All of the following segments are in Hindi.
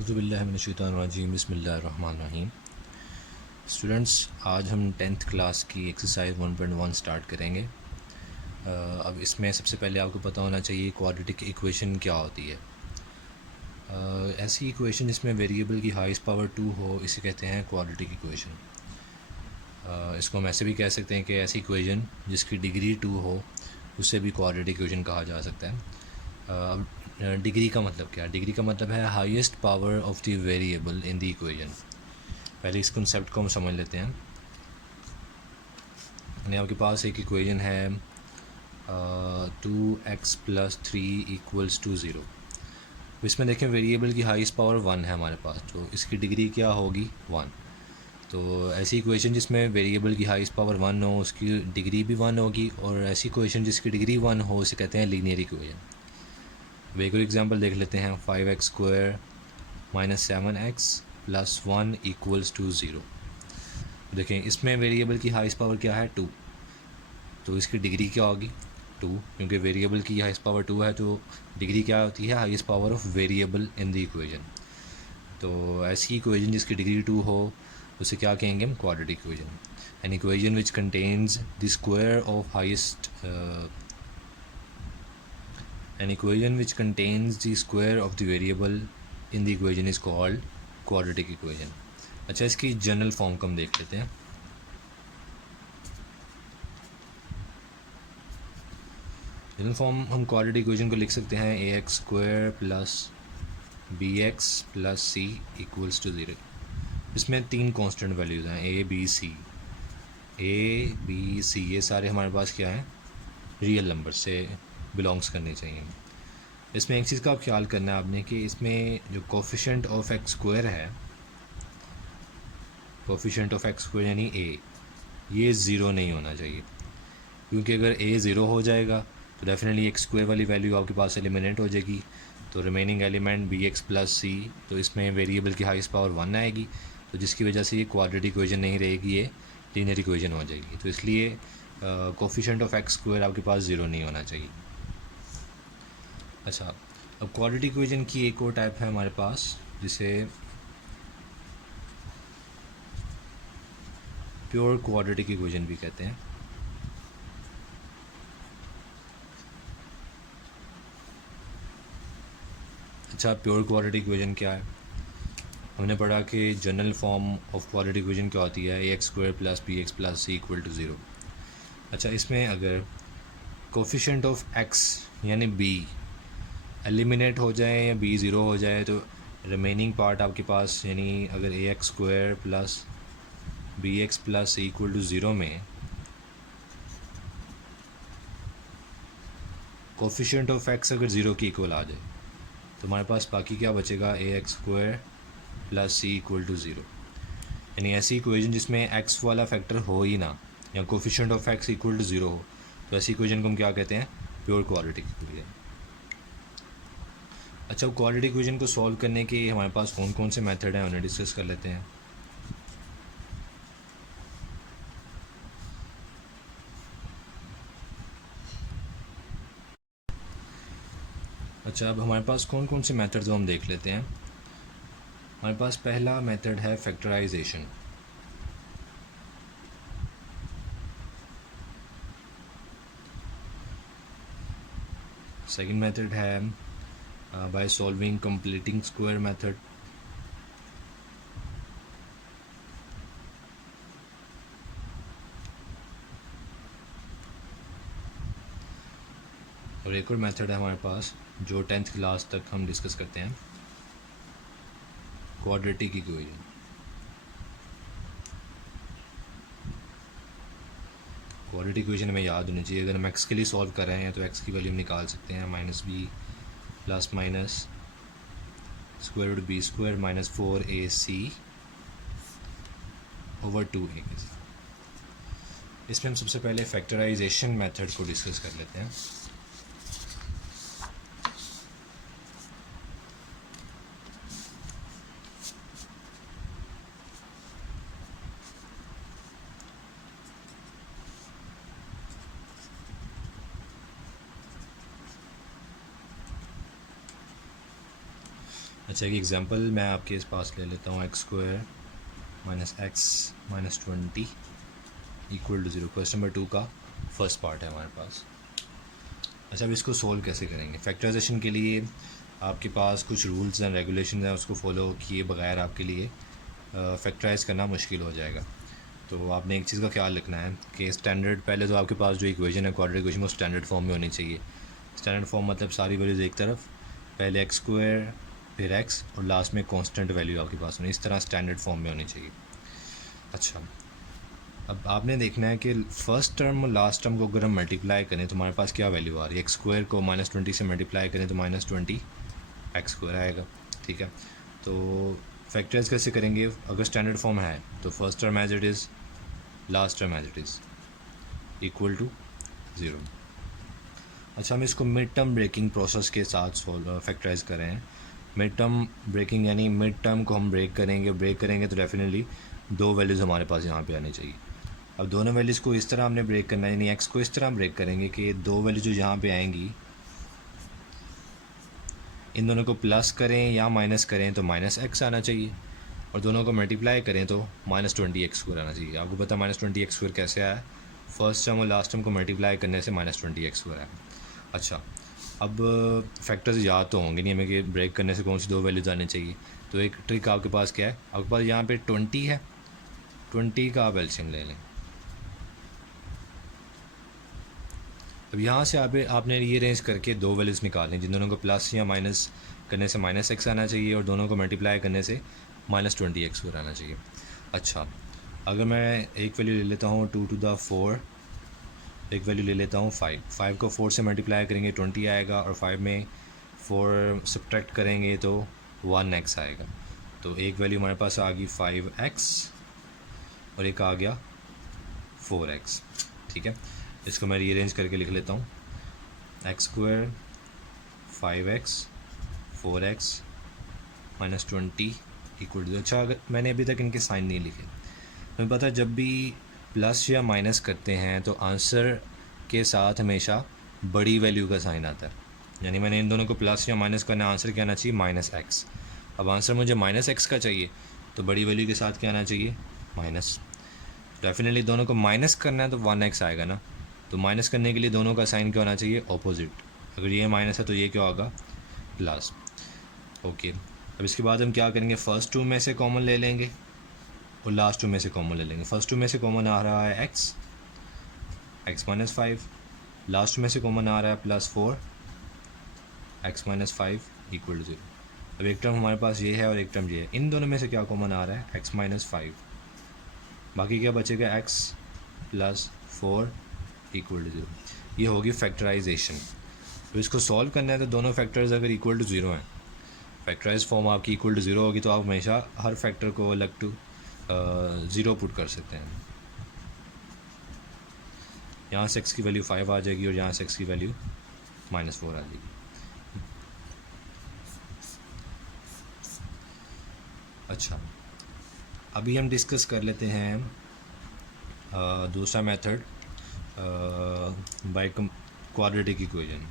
औज़ुबिल्लाहिमिनश्शैतानिर्रजीम बिस्मिल्लाहिर्रहमानिर्रहीम। स्टूडेंट्स, आज हम 10th क्लास की एक्सरसाइज 1.1 स्टार्ट करेंगे। अब इसमें सबसे पहले आपको पता होना चाहिए क्वाड्रेटिक इक्वेशन क्या होती है। ऐसी इक्वेशन जिसमें वेरिएबल की हाईएस्ट पावर 2 हो, इसे कहते हैं क्वाड्रेटिक इक्वेशन। इसको हम ऐसे भी कह सकते हैं कि ऐसी इक्वेशन जिसकी डिग्री 2 हो, उसे भी क्वाड्रेटिक इक्वेशन कहा जा सकता है। अब डिग्री का मतलब क्या है? डिग्री का मतलब है highest power of the variable in the equation. पहले इस कंसेप्ट को हम समझ लेते हैं। यानी आपके पास एक इक्वेशन है 2x+3 = 0। इसमें देखें वेरिएबल की हाईएस्ट पावर 1 है हमारे पास, तो इसकी डिग्री क्या होगी? 1। तो ऐसी इक्वेशन जिसमें वेरिएबल की हाईएस्ट पावर 1 हो, उसकी डिग्री भी 1 होगी, और ऐसी इक्वेशन जिसकी डिग्री 1 हो उसे कहते हैं लीनियर इक्वेशन। एक और एग्जांपल देख लेते हैं। 5x² - 7x + 1 = 0। देखें इसमें वेरिएबल की हाईएस्ट पावर क्या है? 2। तो इसकी डिग्री क्या होगी? 2, क्योंकि वेरिएबल की हाईएस्ट पावर 2 है, तो डिग्री क्या होती है? Highest power of variable in the equation. तो ऐसी इक्वेशन जिसकी डिग्री 2 हो उसे क्या कहेंगे हम? Quadratic equation. An equation which contains the square of highest An equation which contains the square of the variable in the equation is called quadratic equation। अच्छा, इसकी जनरल फॉर्म को हम देख लेते हैं। जनरल फॉर्म हम क्वाड्रेटिक इक्वेशन को लिख सकते हैं ax² + bx + c = 0। इसमें 3 कांस्टेंट वैल्यूज़ हैं, a b c। ये सारे हमारे पास क्या हैं? रियल नंबर से बिलोंग्स करने चाहिए। इसमें एक चीज़ का आप ख्याल करना है आपने कि इसमें जो कोफिशिएंट ऑफ x² है, कोफिशिएंट ऑफ x² यानी a, ये ज़ीरो नहीं होना चाहिए, क्योंकि अगर a ज़ीरो हो जाएगा तो डेफिनेटली x² वाली वैल्यू आपके पास एलिमिनेट हो जाएगी। तो रिमेनिंग एलिमेंट bx + c, तो इसमें वेरिएबल की हाईएस्ट पावर 1 आएगी, तो जिसकी वजह से ये क्वाड्रेटिक इक्वेशन नहीं रहेगी, ये लीनियर इक्वेशन हो जाएगी। तो इसलिए कोफिशिएंट ऑफ x² आपके पास ज़ीरो नहीं होना चाहिए। अच्छा, अब क्वाड्रेटिक इक्वेशन की एक और टाइप है हमारे पास, जिसे प्योर क्वाड्रेटिक इक्वेशन भी कहते हैं। अच्छा, प्योर क्वाड्रेटिक इक्वेशन क्या है? हमने पढ़ा कि general form of quadratic equation क्या होती है? ax² + bx + c = 0। अच्छा, इसमें अगर कोफिशिएंट ऑफ x यानी b एलिमिनेट हो जाए या b ज़ीरो हो जाए, तो रिमेनिंग पार्ट आपके पास, यानी अगर ax² + bx + c = 0 में कोफिशिएंट ऑफ x अगर ज़ीरो की इक्वल आ जाए, तो हमारे पास बाकी क्या बचेगा? ax² + c = 0। यानी ऐसी इक्वेशन जिसमें x वाला फैक्टर हो ही ना, या कोफिशिएंट ऑफ x = 0 हो, तो ऐसी इक्वेशन को हम क्या कहते हैं? Pure quadratic equation. अच्छा, क्वाड्रेटिक इक्वेशन को सॉल्व करने के हमारे पास कौन कौन से मेथड हैं, उन्हें डिस्कस कर लेते हैं। अच्छा, अब हमारे पास कौन कौन से मेथड्स हम देख लेते हैं। हमारे पास पहला मेथड है फैक्टराइजेशन। सेकंड मेथड है by solving completing square method. और एक और मेथड है हमारे पास जो 10th क्लास तक हम डिस्कस करते हैं, क्वाड्रेटिक इक्वेशन। क्वाड्रेटिक इक्वेशन हमें याद होनी चाहिए। अगर हम एक्स के लिए सॉल्व कर रहे हैं तो एक्स की वैल्यू हम निकाल सकते हैं -b + (b² - 4ac/2a के साथ। इसमें हम सबसे पहले फैक्टराइजेशन मेथड को डिस्कस कर लेते हैं। अच्छा, एक एग्जांपल मैं आपके इस पास ले लेता हूँ, x square minus x minus 20 equal to 0। Question number 2 का फर्स्ट पार्ट है हमारे पास। अच्छा, अब इसको सोल्व कैसे करेंगे? फैक्टराइजेशन के लिए आपके पास कुछ रूल्स एंड रेगुलेशन हैं, उसको फॉलो किए बगैर आपके लिए फैक्टराइज करना मुश्किल हो जाएगा। तो आपने एक चीज़ का ख्याल रखना है कि स्टैंडर्ड, पहले तो आपके पास जो इक्वेशन है क्वाड्रेटिक इक्वेशन, वो स्टैंडर्ड फॉर्म में होनी चाहिए। स्टैंडर्ड फॉर्म मतलब सारी वैल्यूज़ एक तरफ, पहले एक्स स्क्वायर फिर एक्स और लास्ट में कांस्टेंट वैल्यू आपके पास होनी, इस तरह स्टैंडर्ड फॉर्म में होनी चाहिए। अच्छा, अब आपने देखना है कि फर्स्ट टर्म और लास्ट टर्म को अगर हम मल्टीप्लाई करें तो हमारे पास क्या वैल्यू आ रही है। एक्स स्क्वायर को -20 से मल्टीप्लाई करें तो -20 एक्स स्क्वायर आएगा। ठीक है, तो फैक्टराइज कैसे करेंगे? अगर स्टैंडर्ड फॉर्म है तो first term as it is, last term as it is, equal to 0। अच्छा, हम इसको मिड टर्म ब्रेकिंग प्रोसेस के साथ फैक्टराइज कर रहे हैं। मिड टर्म ब्रेकिंग यानी मिड टर्म को हम ब्रेक करेंगे तो डेफिनेटली दो वैल्यूज़ हमारे पास यहाँ पे आनी चाहिए। अब दोनों वैल्यूज़ को इस तरह हमने ब्रेक करना है, यानी एक्स को इस तरह ब्रेक करेंगे कि दो वैल्यू जो यहाँ पे आएंगी, इन दोनों को प्लस करें या माइनस करें तो माइनस एक्स आना चाहिए, और दोनों को मल्टीप्लाई करें तो -20 एक्स स्क्वायर आना चाहिए। आपको पता है -20 एक्स स्क्वायर कैसे आया? फर्स्ट टर्म और लास्ट टर्म को मल्टीप्लाई करने से -20 एक्स स्क्वायर आया। अच्छा, अब फैक्टर्स याद तो होंगे नहीं हमें कि ब्रेक करने से कौन सी दो वैल्यूज़ आनी चाहिए। तो एक ट्रिक आपके पास क्या है, आपके पास यहाँ पे 20 है, 20 का आप एलसीएम ले लें। अब यहाँ से आपने ये रेंज करके दो वैल्यूज़ निकालें जिन दोनों को प्लस या माइनस करने से -x आना चाहिए और दोनों को मल्टीप्लाई करने से -20 एक्स स्क्वायर आना चाहिए। अच्छा, अगर मैं एक वैल्यू ले लेता हूँ 2 to the 4, एक वैल्यू ले लेता हूँ 5 को 4 से मल्टीप्लाई करेंगे 20 आएगा, और 5 में 4 सब्ट्रैक्ट करेंगे तो 1x आएगा। तो एक वैल्यू हमारे पास आ गई 5x और एक आ गया 4x। ठीक है, इसको मैं रीअरेंज करके लिख लेता हूँ, x square 5x 4x -20 equal to. अच्छा, अगर मैंने अभी तक इनके साइन नहीं लिखे, हमें पता है जब भी प्लस या माइनस करते हैं तो आंसर के साथ हमेशा बड़ी वैल्यू का साइन आता है, यानी मैंने इन दोनों को प्लस या माइनस करना, आंसर क्या आना चाहिए -x। अब आंसर मुझे -x का चाहिए तो बड़ी वैल्यू के साथ क्या आना चाहिए, माइनस। डेफिनेटली दोनों को माइनस करना है तो 1x आएगा ना, तो माइनस करने के लिए दोनों का साइन क्या होना चाहिए, ऑपोजिट। अगर ये माइनस है तो ये क्या होगा, प्लस। ओके, अब इसके बाद हम क्या करेंगे, फर्स्ट टू में से कॉमन ले लेंगे और लास्ट टू में से कॉमन ले लेंगे। फर्स्ट टू में से कॉमन आ रहा है x -5, लास्ट में से कॉमन आ रहा है +4 x -5 इक्वल टू 0। अब एक टर्म हमारे पास ये है और एक टर्म ये है, इन दोनों में से क्या कॉमन आ रहा है, x -5, बाकी क्या बचेगा, x +4 इक्वल टू 0। ये होगी फैक्टराइजेशन। तो इसको सॉल्व करना है तो दोनों फैक्टर्स अगर इक्वल टू 0 हैं, फैक्टराइज फॉर्म आपकी इक्वल टू 0 होगी, तो आप हमेशा हर फैक्टर को अलग टू 0 पुट कर सकते हैं। यहाँ से x की वैल्यू 5 आ जाएगी और यहाँ से x की वैल्यू -4 आ जाएगी। अच्छा, अभी हम डिस्कस कर लेते हैं दूसरा मेथड बाय क्वाड्रेटिक इक्वेशन।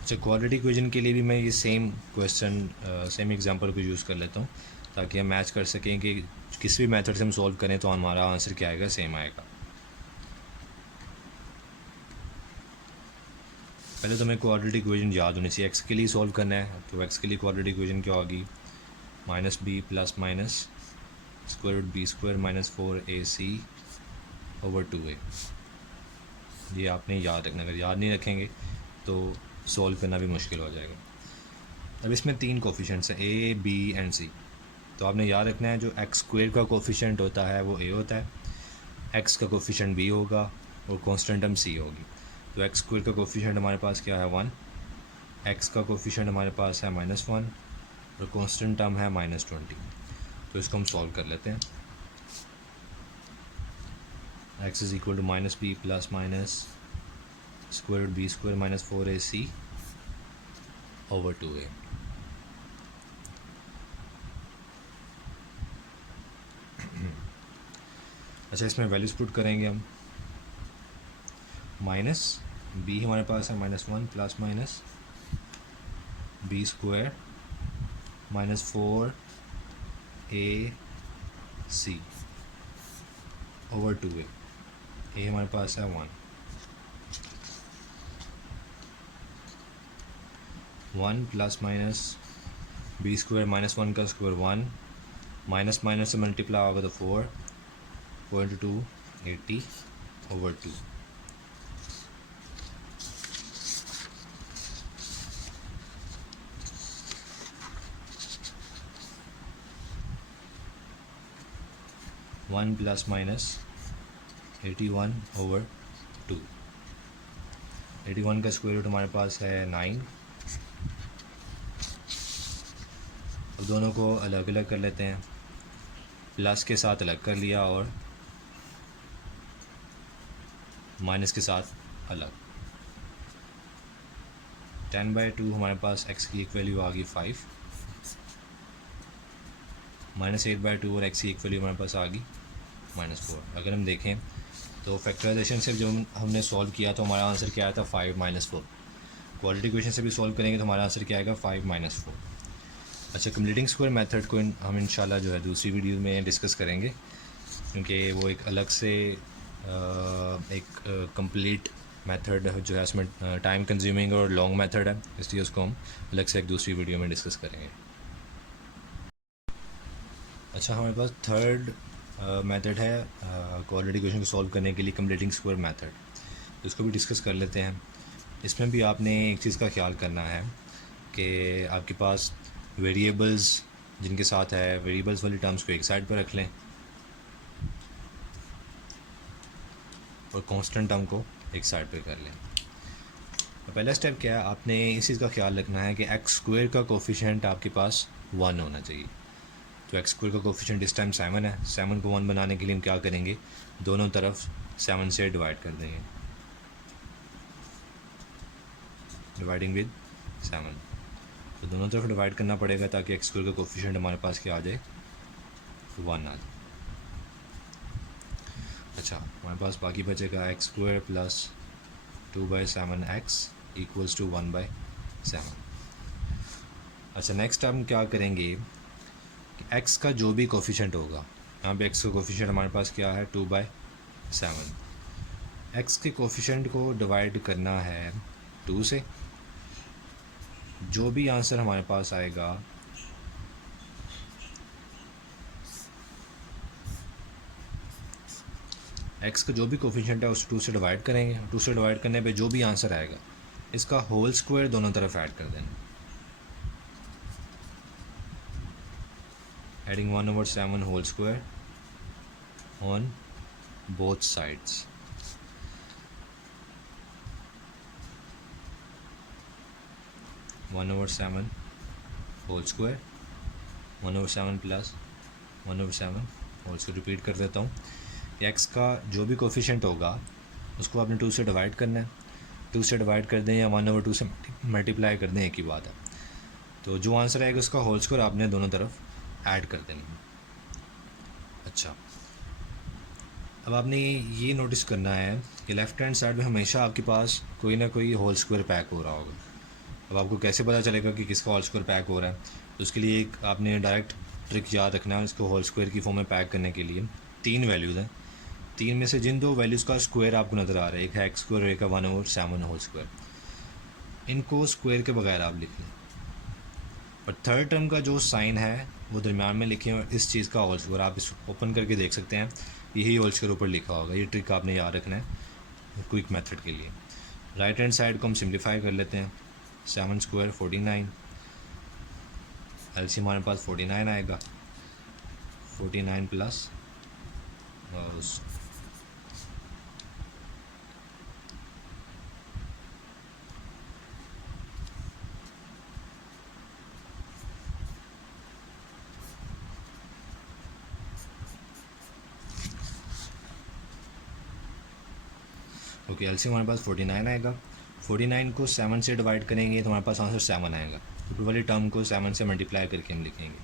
अच्छा, क्वाड्रेटिक इक्वेशन के लिए भी मैं ये सेम एग्जांपल को यूज़ कर लेता हूँ ताकि हम मैच कर सकें कि किसी भी मेथड से हम सॉल्व करें तो हमारा आंसर क्या आएगा, सेम आएगा। पहले तो हमें क्वाड्रेटिक इक्वेशन याद होनी चाहिए। एक्स के लिए सॉल्व करना है तो एक्स के लिए क्वाड्रेटिक इक्वेशन क्या होगी, -b + square root b square -4ac over 2a। ये आपने याद रखना, अगर याद नहीं रखेंगे तो सॉल्व करना भी मुश्किल हो जाएगा। अब इसमें 3 कोफिशिएंट्स हैं, a b एंड c। तो आपने याद रखना है जो एक्स स्क्वायर का कोफिशिएंट होता है वो a होता है, x का कोफिशिएंट b होगा और कांस्टेंट टर्म c होगी। तो एक्स स्क्वायर का कोफिशिएंट हमारे पास क्या है, 1, x का कोफिशिएंट हमारे पास है -1 और कांस्टेंट टर्म है -20। तो इसको हम सॉल्व कर लेते हैं। x is equal to -b + square root b square -4ac over 2a। अच्छा, इसमें वैल्यूज़ पुट करेंगे हम। माइनस बी हमारे पास है -1 plus minus B square -4ac over 2a। ए हमारे पास है 1 प्लस माइनस बी स्क्वायर -1 का स्क्वायर 1 माइनस माइनस से मल्टीप्लाई होगा तो 4 into 2 80 over 2। One plus minus 81 over 2। 81 का स्क्वायर रूट हमारे पास है 9। अब दोनों को अलग अलग कर लेते हैं, प्लस के साथ अलग कर लिया और माइनस के साथ अलग। 10/2 हमारे पास x की एक वैल्यू आ गई 5, -8/2 और x की एक वैल्यू हमारे पास आ गई -4। अगर हम देखें तो फैक्टराइजेशन से जो हमने सॉल्व किया तो हमारा आंसर क्या आया था 5 - 4। क्वाड्रेटिक इक्वेशन से भी सॉल्व करेंगे तो हमारा आंसर क्या आएगा 5 - 4। अच्छा, कंप्लीटिंग स्क्वायर मेथड को हम इंशाल्लाह जो है दूसरी वीडियो में डिस्कस करेंगे, क्योंकि वो एक अलग से एक कंप्लीट मेथड जो है उसमें टाइम कंज्यूमिंग और लॉन्ग मेथड है, इसलिए उसको हम अलग से एक दूसरी वीडियो में डिस्कस करेंगे। अच्छा, हमारे पास थर्ड मेथड है क्वाड्रेटिक इक्वेशन को सॉल्व करने के लिए, कंप्लीटिंग स्क्वायर मेथड, तो इसको भी डिस्कस कर लेते हैं। इसमें भी आपने एक चीज़ का ख्याल करना है कि आपके पास वेरिएबल्स जिनके साथ है, वेरिएबल्स वाली टर्म्स को एक साइड पर रख लें और कांस्टेंट टर्म को एक साइड पर कर लें। तो पहला स्टेप क्या है, आपने इस चीज़ का ख्याल रखना है कि एक्स स्क्वायर का कोफिशिएंट आपके पास 1 होना चाहिए। तो एक्स स्क्वायर का कोफिशिएंट इस टाइम 7 है। 7 को 1 बनाने के लिए हम क्या करेंगे, दोनों तरफ 7 से डिवाइड कर देंगे, डिवाइडिंग विद 7। तो दोनों तरफ डिवाइड करना पड़ेगा ताकि एक्स स्क्वायर का कोफिशिएंट हमारे पास क्या आ जाए, 1 आ जाए। अच्छा, हमारे पास बाकी बचेगा x square plus 2/7x equals to 1/7। अच्छा, नेक्स्ट हम क्या करेंगे कि x का जो भी कोफिशिएंट होगा, यहाँ पे x का कोफिशिएंट हमारे पास क्या है 2/7। x के कोफिशिएंट को डिवाइड करना है 2 से। जो भी आंसर हमारे पास आएगा x का जो भी कोफिशिएंट है उसे 2 से डिवाइड करेंगे। 2 से डिवाइड करने पे जो भी आंसर आएगा इसका होल स्क्वायर दोनों तरफ ऐड कर देना, adding 1/7 whole square on both sides. One over seven whole square 1/7 plus 1/7 whole square. Repeat कर देता हूँ, एक्स का जो भी कोफिशिएंट होगा उसको आपने 2 से डिवाइड करना है। 2 से डिवाइड कर दें या 1/2 से मल्टीप्लाई कर दें, एक ही बात है। तो जो आंसर आएगा उसका होल स्क्वायर आपने दोनों तरफ ऐड कर देना है। अच्छा, अब आपने ये नोटिस करना है कि लेफ़्ट हैंड साइड में हमेशा आपके पास कोई ना कोई होल स्क्वायर पैक हो रहा होगा। अब आपको कैसे पता चलेगा कि किसका होल स्क्वायर पैक हो रहा है, तो उसके लिए एक आपने डायरेक्ट ट्रिक याद रखना है। इसको होल स्क्वायर की फॉर्म में पैक करने के लिए 3 वैल्यूज़ हैं। 3 में से जिन 2 वैल्यूज़ का स्क्वायर आपको नज़र आ रहा है, एक है एक्स स्क्वायर और एक है 1/7 होल स्क्वायर, इनको स्क्वायर के बगैर आप लिख लें। और थर्ड टर्म का जो साइन है वो दरम्यान में लिखें और इस चीज़ का होल स्क्वायर आप इस ओपन करके देख सकते हैं, यही होल स्क्वायर ऊपर लिखा होगा। ये ट्रिक आपने याद रखना है क्विक मेथड के लिए। राइट हैंड साइड को हम सिम्प्लीफाई कर लेते हैं। 7 स्क्वायर 49, एलसीएम हमारे पास 49 आएगा। 49 प्लस ओके, एलसीएम हमारे पास 49 आएगा। 49 को 7 से डिवाइड करेंगे तो हमारे पास आंसर 7 आएगा। ऊपर वाली टर्म को 7 से मल्टीप्लाई करके हम लिखेंगे।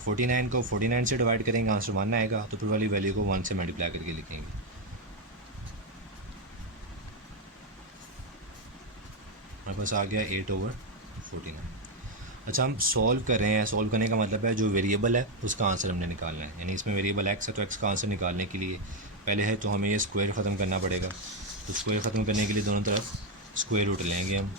49 को 49 से डिवाइड करेंगे, आंसर 1 आएगा, तो ऊपर वाली वैल्यू को 1 से मल्टीप्लाई करके लिखेंगे। हमारे पास आ गया 8/49। अच्छा, हम सॉल्व कर रहे हैं, सॉल्व करने का मतलब है जो वेरिएबल है उसका आंसर हमने निकालना है, यानी इसमें वेरिएबल एक्स है तो एक्स का आंसर निकालने के लिए पहले है तो हमें ये स्क्वायर ख़त्म करना पड़ेगा। तो स्क्वायर ख़त्म करने के लिए दोनों तरफ स्क्वायर रूट लेंगे हम।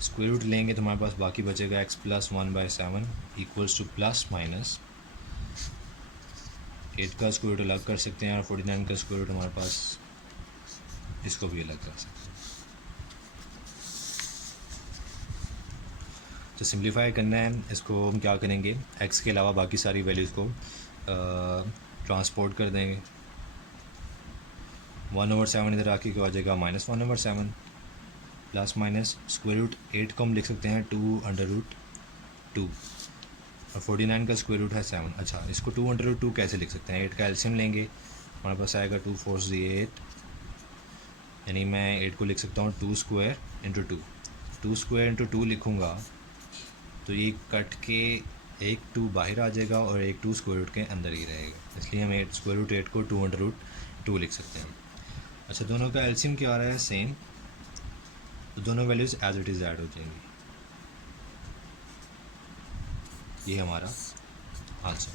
स्क्वायर रूट लेंगे तो हमारे पास बाकी बचेगा x + 1/7 equals two plus minus 8 का स्क्वायर रूट अलग कर सकते हैं और 49 का स्क्वायर रूट हमारे पास इसको भी अलग कर सकते हैं। तो सिंप्लीफाई करना है इसको, हम क्या करेंगे, x के अलावा बाकी सारी वैल्यूज़ को ट्रांसपोर्ट कर देंगे। 1/7 इधर आके क्या आ जाएगा, -1/7 प्लस माइनस स्क्वायर रूट 8 को हम लिख सकते हैं 2√2 और 49 का स्क्वायर रूट है 7। अच्छा, इसको 2√2 कैसे लिख सकते हैं, 8 का एलसीएम लेंगे, हमारे पास आएगा 2 4 8, यानी मैं 8 को लिख सकता हूँ 2 स्क्वायर इंटू 2। 2 स्क्वायर इंटू 2 लिखूँगा तो ये कट के एक 2 बाहर आ जाएगा और एक 2 स्क्वायर रूट के अंदर ही रहेगा, इसलिए हम 8 स्क्वायर रूट 8 को 2√2 लिख सकते हैं। अच्छा, दोनों का एलसीएम क्या आ रहा है, सेम, तो दोनों values as it is add हो जाएंगी। ये हमारा आंसर।